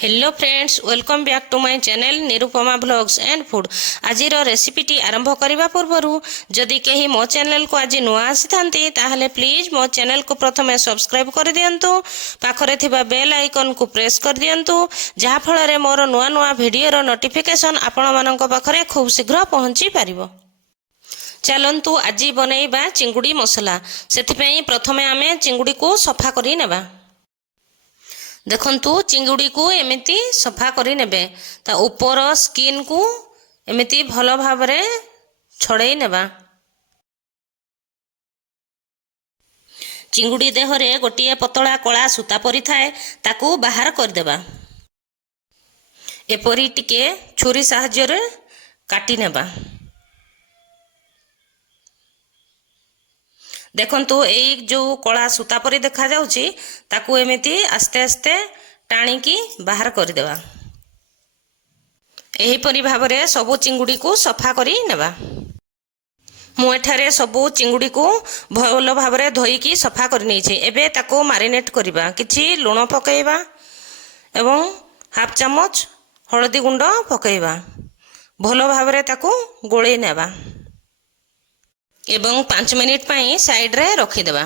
Hello friends, welcome back to my channel Nirupama vlogs and food. आज रेसिपीटी आरंभ करने पूर्वर जदि कहीं मो चैनल को आज नुआ आसी ताहले प्लीज मो चैनल को प्रथम सब्सक्राइब कर दियंतु, पाखरे थिबा बेल आइकन को प्रेस कर दियंतु, जहा फଳରେ मोर नुआ नुआ वीडियो नोटिफिकेशन आपण मानक पाखरे खूब शीघ्र पहुंची पारिबो। चलंतु आज बनैबा चिंगुड़ी मसला। सेथिपई प्रथमे आमे चिंगुड़ी को सफा करि नेबा। देखंतु चिंगुड़ी को एमिति सफा करि नेबे, ता ऊपर स्किन को एमिति भलो भाबरे छड़ेई नेबा। चिंगुड़ी देहरे गोटिए पतला कला सूता परि थाए, ताकू बाहर कर देबा। एपरि टिके छुरी सहाय्य रे काटी नेबा। देखंतु एई जो कला सूता परि देखा जाउची, ताकू एमिति आस्ते आस्ते टाणी की बाहर कर देबा। एही परि भाबरे सबु चिंगुड़ी को सफा करि नेबा। मु एठारे सबु चिंगुड़ी को भलो भाबरे धोई की सफा कर नेछि। एबे ताको मारिनेट करिबा। किछि लूण पकेइबा एवं हाफ चामच हळदी गुंड पकेइबा। भलो भाबरे ताको गोळेई नेबा एवं 5 मिनिट पाई साइड रे रखी देबा।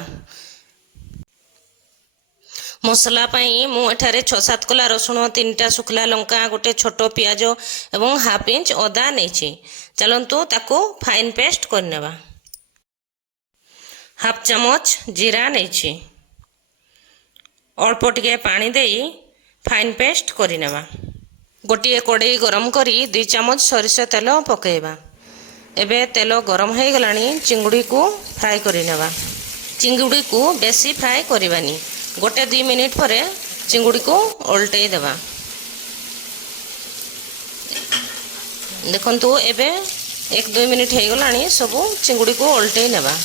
मसला पाई मु एठारे 6-7 कला रसुण, 3टा सुखला लंका, गोटे छोटो पियाज एवं हाफ इंच अदा नेछि। चलंतु ताको फाइन पेस्ट कर नेबा। हाफ चामच जीरा नेछि। अल्प टिके पानी देई फाइन पेस्ट करि नेबा। गोटिए कड़ाई गरम करी 2 चामच सरिष तेल पकेइबा। एबे तेल गरम हो गलानी, चिंगुड़ी को फ्राई करि नेबा। चिंगुड़ी को बेसी फ्राई करिबानी। गोटे 2 मिनिट परे चिंगुड़ी को उल्टेई देबा। देखंतु एबे 1-2 मिनिट हो गलानी, सबु चिंगुड़ी को उल्टेई नेबा।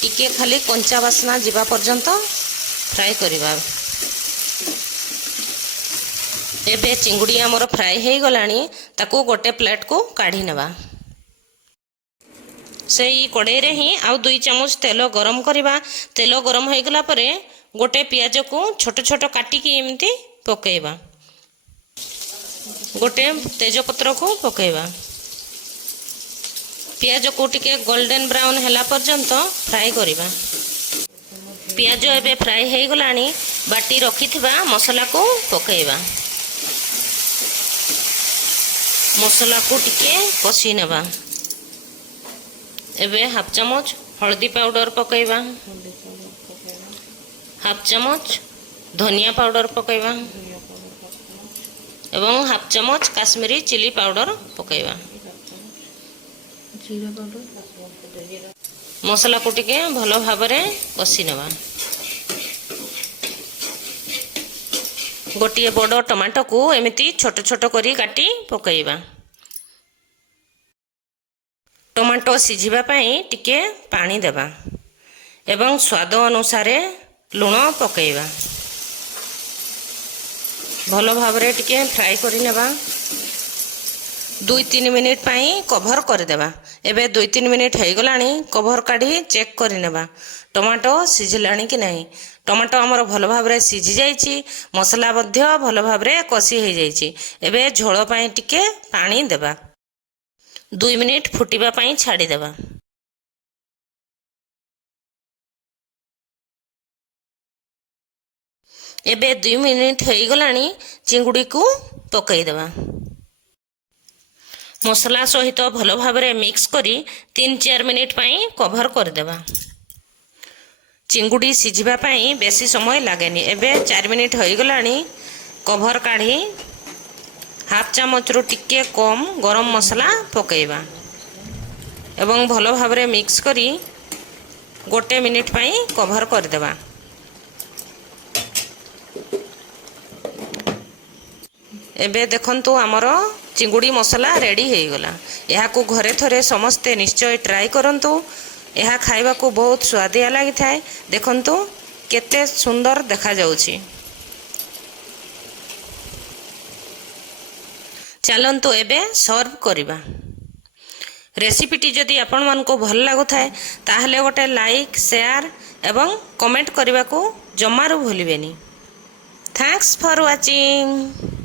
टिके खाली कंचा बासना जीवा पर्यंत फ्राई करिबा। एबे चिंगुड़ी हमर फ्राई हो गलानी, ताकू गोटे प्लेट को काढी नेबा। से कड़ाई रे ही आउ 2 चामच तेल गरम करिबा। तेल गरम हो गला परे गोटे पियाज को छोट छोट काटी की एमती पकेइबा। गोटे तेजपत्र को पकेइबा। पियाज को टिके गोल्डन ब्राउन हैला पर्यंत फ्राई करिबा। पियाज एबे फ्राई हो गलानी, बाटी रखिथिबा मसला को पकेइबा। मसला को टिके कसी नेबा। एबे हाफ चामच हल्दी पाउडर पकेइबा। हाफ चामच धनिया पाउडर पकेइबा एवं हाफ चामच काश्मीरी चिली पाउडर पकेइबा। मसला को टिके भलो भाबरे कसी नेबा। गोटिए बड़ टमाटो को एमिति छोट छोट करी काटी पकेइबा। टमाटो सिझिबा पाई टिके पानी देबा एवं स्वाद अनुसार लूण पकेइबा। भलो भाबरे टिके फ्राई करि नेबा। 2-3 मिनिट पाई कवर कर देबा। एबे 2-3 मिनिट हो गलानी, कवर काढी चेक करि नेबा टमाटो सिझिलानी कि नहीं। टमाटो हमर भलो भाबरे सिझि जाइछि, मसला मध्य भलो भाबरे कसी हो जाइछि। एबे झोल पाई टिके पानी देबा। 2 मिनिट फुटिबा पाई छाड़ी देबा। एबे 2 मिनिट हो गलानी, चिंगुड़ी को पकई देबा। मसला सहित भलो भाबरे मिक्स करी 3-4 मिनिट पाई कवर कर देबा। चिंगुड़ी सिझिबा पाई बेसी समय लागेनी। एबे 4 मिनिट हो गलानी, कवर काढ़ी हाफ चामच रु टिके कम गरम मसला पकेइबा एवं भलो भाबरे मिक्स करी 1 मिनिट पाई कवर कर देबा। एबे देखंतु हमर चिंगुड़ी मसला रेडी हो गला। यहा को घरे थरे समस्ते निश्चय ट्राई करंतु। यहा खाइबा को बहुत स्वादिया लागि थाए। देखंतु केते सुंदर देखा जाउछि। चलंतु एबे सर्व करिबा। रेसिपीटी जदि आपण मन को भल लागु थाए, ताहले गोटे लाइक, शेयर एवं कमेंट करने को जमारू भूलिबेनी। Thanks for watching.